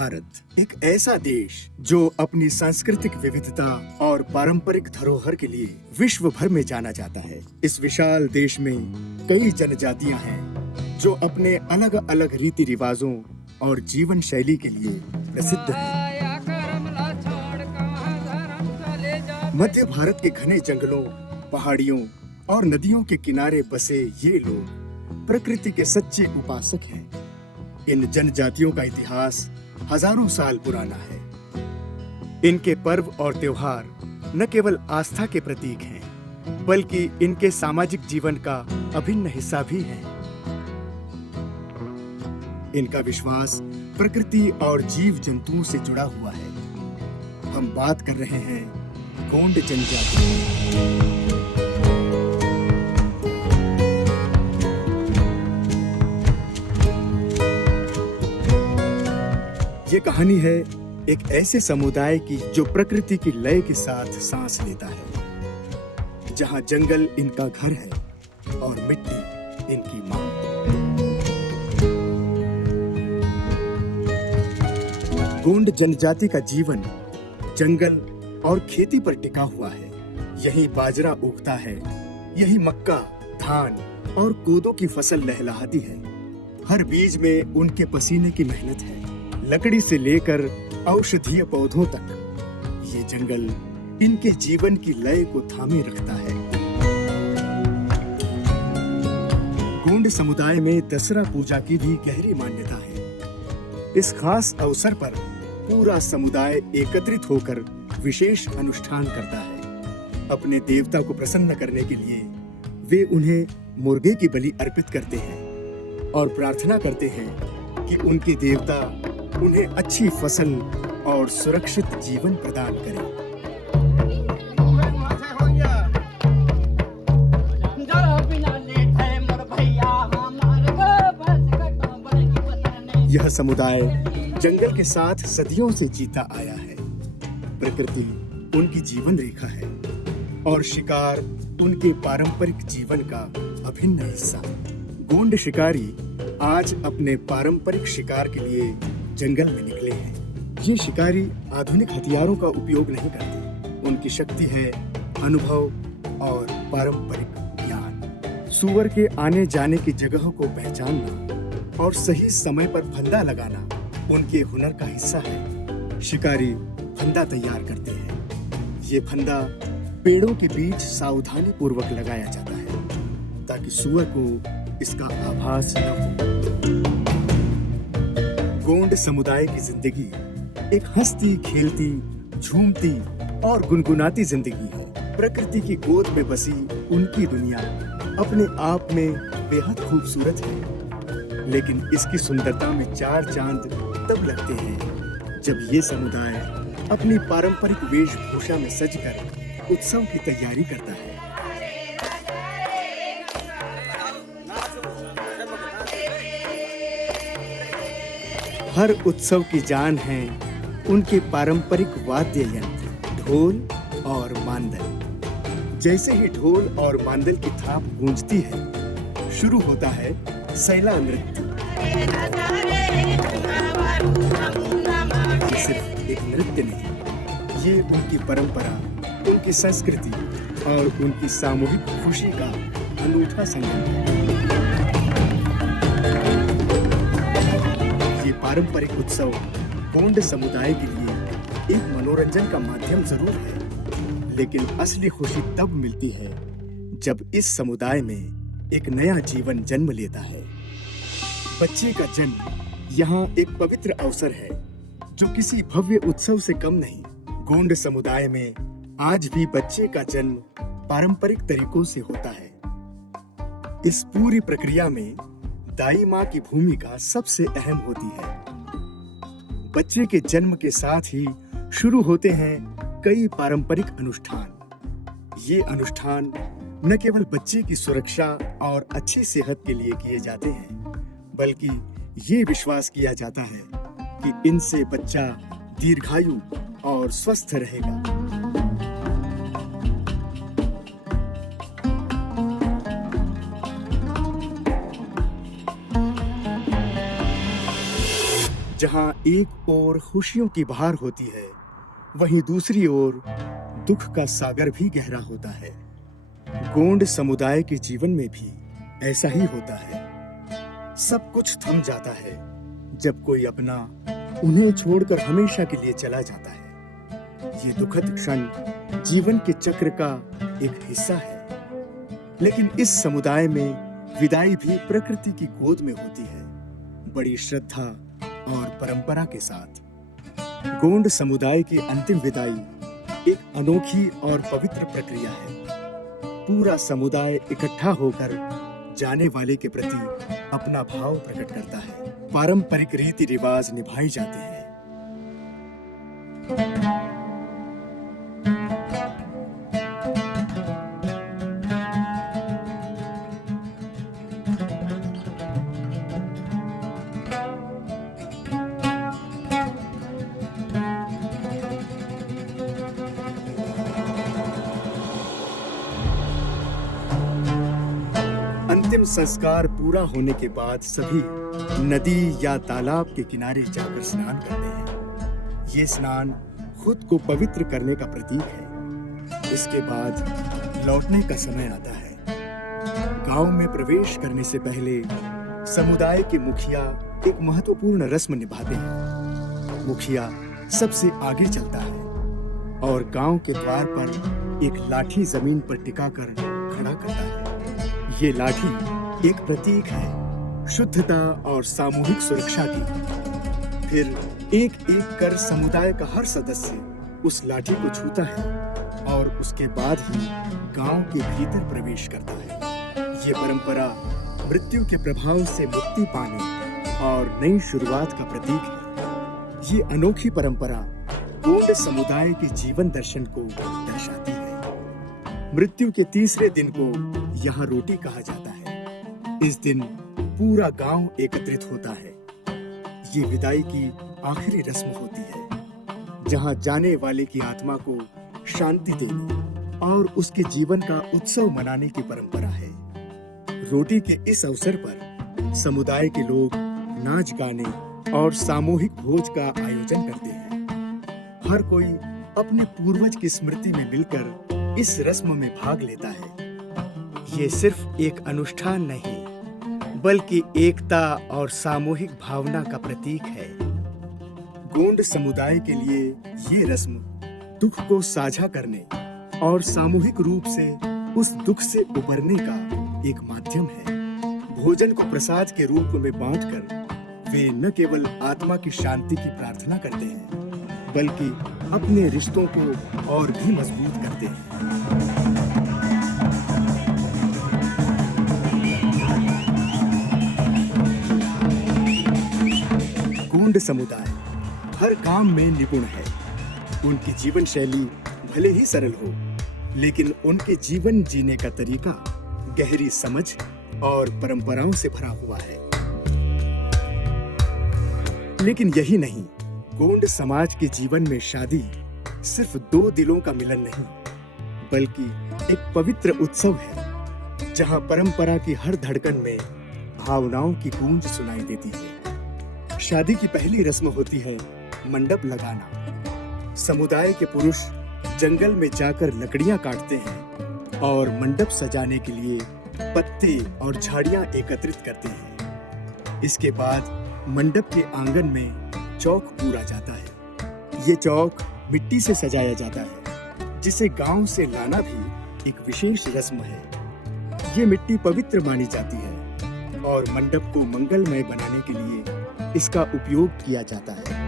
भारत एक ऐसा देश जो अपनी सांस्कृतिक विविधता और पारंपरिक धरोहर के लिए विश्व भर में जाना जाता है। इस विशाल देश में कई जनजातियां हैं जो अपने अलग अलग रीति रिवाजों और जीवन शैली के लिए प्रसिद्ध हैं। मध्य भारत के घने जंगलों, पहाड़ियों और नदियों के किनारे बसे ये लोग प्रकृति के सच्चे उपासक हैं। इन जनजातियों का इतिहास हजारों साल पुराना है। इनके पर्व और त्योहार न केवल आस्था के प्रतीक हैं, बल्कि इनके सामाजिक जीवन का अभिन्न हिस्सा भी हैं। इनका विश्वास प्रकृति और जीव जंतुओं से जुड़ा हुआ है। हम बात कर रहे हैं गोंड जनजाति। ये कहानी है एक ऐसे समुदाय की जो प्रकृति की लय के साथ सांस लेता है, जहां जंगल इनका घर है और मिट्टी इनकी मां। गोंड जनजाति का जीवन जंगल और खेती पर टिका हुआ है। यही बाजरा उगता है, यही मक्का, धान और कोदो की फसल लहलहाती है। हर बीज में उनके पसीने की मेहनत है। लकड़ी से लेकर औषधीय पौधों तक ये जंगल इनके जीवन की लय को थामे रखता है। गोंड समुदाय में दसरा पूजा की भी गहरी मान्यता है। इस खास अवसर पर पूरा समुदाय एकत्रित होकर विशेष अनुष्ठान करता है। अपने देवता को प्रसन्न करने के लिए वे उन्हें मुर्गे की बलि अर्पित करते हैं और प्रार्थना करते हैं कि उनके देवता उन्हें अच्छी फसल और सुरक्षित जीवन प्रदान करें। यह समुदाय जंगल के साथ सदियों से जीता आया है। प्रकृति उनकी जीवन रेखा है और शिकार उनके पारंपरिक जीवन का अभिन्न हिस्सा। गोंड शिकारी आज अपने पारंपरिक शिकार के लिए जंगल में निकले हैं। ये शिकारी आधुनिक हथियारों का उपयोग नहीं करते। उनकी शक्ति है अनुभव और पारंपरिक ज्ञान। सूअर के आने जाने की जगहों को पहचानना और सही समय पर फंदा लगाना उनके हुनर का हिस्सा है। शिकारी फंदा तैयार करते हैं। ये फंदा पेड़ों के बीच सावधानी पूर्वक लगाया जाता है ताकि सूअर को इसका आभास न हो। गोंड समुदाय की जिंदगी एक हंसती, खेलती, झूमती और गुनगुनाती जिंदगी है। प्रकृति की गोद में बसी उनकी दुनिया अपने आप में बेहद खूबसूरत है, लेकिन इसकी सुंदरता में चार चांद तब लगते हैं जब ये समुदाय अपनी पारंपरिक वेशभूषा में सजकर उत्सव की तैयारी करता है। हर उत्सव की जान है उनके पारंपरिक वाद्य यंत्र ढोल और मांदल। जैसे ही ढोल और मांदल की थाप गूंजती है, शुरू होता है सैला नृत्य। ये सिर्फ एक नृत्य नहीं, ये उनकी परंपरा, उनकी संस्कृति और उनकी सामूहिक खुशी का अनूठा संगम है। पारंपरिक उत्सव गोंड समुदाय के लिए एक मनोरंजन का माध्यम जरूर है, लेकिन असली खुशी तब मिलती है जब इस समुदाय में एक नया जीवन जन्म लेता है। बच्चे का जन्म यहाँ एक पवित्र अवसर है जो किसी भव्य उत्सव से कम नहीं। गोंड समुदाय में आज भी बच्चे का जन्म पारंपरिक तरीकों से होता है। इस पूरी प्रक्रिया में दाई माँ की भूमिका सबसे अहम होती है। बच्चे के जन्म के साथ ही शुरू होते हैं कई पारंपरिक अनुष्ठान। ये अनुष्ठान न केवल बच्चे की सुरक्षा और अच्छी सेहत के लिए किए जाते हैं, बल्कि ये विश्वास किया जाता है कि इनसे बच्चा दीर्घायु और स्वस्थ रहेगा। जहां एक ओर खुशियों की बहार होती है, वहीं दूसरी ओर दुख का सागर भी गहरा होता है। गोंड समुदाय के जीवन में भी ऐसा ही होता है। सब कुछ थम जाता है जब कोई अपना उन्हें छोड़कर हमेशा के लिए चला जाता है। ये दुखद क्षण जीवन के चक्र का एक हिस्सा है, लेकिन इस समुदाय में विदाई भी प्रकृति की गोद में होती है, बड़ी श्रद्धा और परंपरा के साथ। गोंड समुदाय की अंतिम विदाई एक अनोखी और पवित्र प्रक्रिया है। पूरा समुदाय इकट्ठा होकर जाने वाले के प्रति अपना भाव प्रकट करता है। पारंपरिक रीति रिवाज निभाए जाते हैं। अंतिम संस्कार पूरा होने के बाद सभी नदी या तालाब के किनारे जाकर स्नान करते हैं। ये स्नान खुद को पवित्र करने का प्रतीक है। इसके बाद लौटने का समय आता है। गांव में प्रवेश करने से पहले समुदाय के मुखिया एक महत्वपूर्ण रस्म निभाते हैं। मुखिया सबसे आगे चलता है और गांव के द्वार पर एक लाठी जमीन पर टिकाकर खड़ा करता है। ये लाठी एक प्रतीक है शुद्धता और सामूहिक सुरक्षा की। फिर एक एक कर समुदाय का हर सदस्य उस लाठी को छूता है और उसके बाद ही गांव के भीतर प्रवेश करता है। ये परंपरा मृत्यु के प्रभाव से मुक्ति पाने और नई शुरुआत का प्रतीक है। ये अनोखी परंपरा गोंड समुदाय के जीवन दर्शन को दर्शाती है। मृत्यु के तीसरे दिन को यहाँ रोटी कहा जाता है। इस दिन पूरा गांव एकत्रित होता है। ये विदाई की आखिरी रस्म होती है, जहाँ जाने वाले की आत्मा को शांति देने और उसके जीवन का उत्सव मनाने की परंपरा है। रोटी के इस अवसर पर समुदाय के लोग नाच गाने और सामूहिक भोज का आयोजन करते हैं। हर कोई अपने पूर्वज की स्मृति में मिलकर इस रस्म में भाग लेता है। ये सिर्फ एक अनुष्ठान नहीं, बल्कि एकता और सामूहिक भावना का प्रतीक है। गोंड समुदाय के लिए ये रस्म दुख को साझा करने और सामूहिक रूप से उस दुख से उबरने का एक माध्यम है। भोजन को प्रसाद के रूप में बांटकर वे न केवल आत्मा की शांति की प्रार्थना करते हैं, बल्कि अपने रिश्तों को और भी मजबूत करते हैं। गोंड समुदाय हर काम में निपुण है। उनकी जीवन शैली भले ही सरल हो, लेकिन उनके जीवन जीने का तरीका गहरी समझ और परंपराओं से भरा हुआ है। लेकिन यही नहीं, गोंड समाज के जीवन में शादी सिर्फ दो दिलों का मिलन नहीं, बल्कि एक पवित्र उत्सव है, जहां परंपरा की हर धड़कन में भावनाओं की गूंज सुनाई देती है। शादी की पहली रस्म होती है मंडप लगाना। समुदाय के पुरुष जंगल में जाकर लकड़ियां काटते हैं और मंडप सजाने के लिए पत्ते और झाड़ियां एकत्रित करते हैं। इसके बाद मंडप के आंगन में चौक पूरा जाता है। ये चौक मिट्टी से सजाया जाता है, जिसे गांव से लाना भी एक विशेष रस्म है। ये मिट्टी पवित्र मानी जाती है और मंडप को मंगलमय बनाने के लिए इसका उपयोग किया जाता है।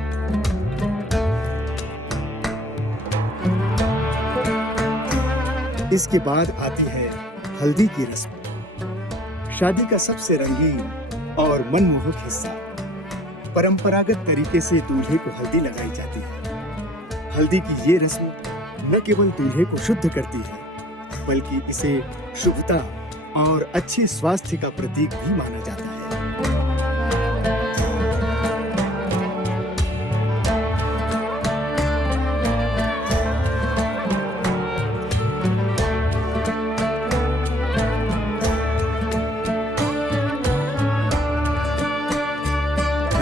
इसके बाद आती है हल्दी की रस्म, शादी का सबसे रंगीन और मनमोहक हिस्सा। परंपरागत तरीके से दूल्हे को हल्दी लगाई जाती है। हल्दी की ये रस्म न केवल दूल्हे को शुद्ध करती है, बल्कि इसे शुभता और अच्छे स्वास्थ्य का प्रतीक भी माना जाता है।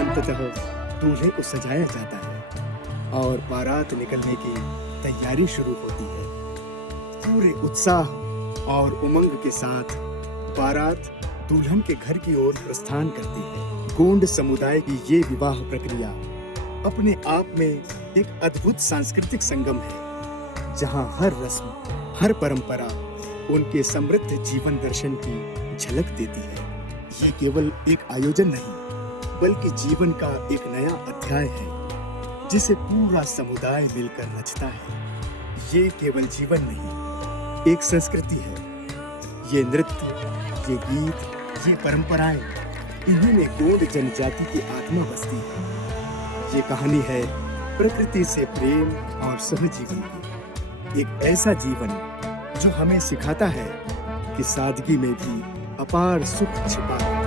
अंततः दूल्हे सजाया जाता है और बारात निकलने की तैयारी शुरू होती है। पूरे उत्साह और उमंग के साथ बारात दुल्हन के घर की ओर प्रस्थान करती है। गोंड समुदाय की ये विवाह प्रक्रिया अपने आप में एक अद्भुत सांस्कृतिक संगम है, जहां हर रस्म, हर परंपरा उनके समृद्ध जीवन दर्शन की झलक देती है। ये केवल एक आयोजन नहीं, बल्कि जीवन का एक नया अध्याय है, जिसे पूरा समुदाय मिलकर रचता है। ये केवल जीवन नहीं, एक संस्कृति है। ये नृत्य, ये गीत, ये परंपराएं, इन्हीं में गोंड जनजाति की आत्मा बसती है। ये कहानी है प्रकृति से प्रेम और सहजीवन की। एक ऐसा जीवन जो हमें सिखाता है कि सादगी में भी अपार सुख छिपा है।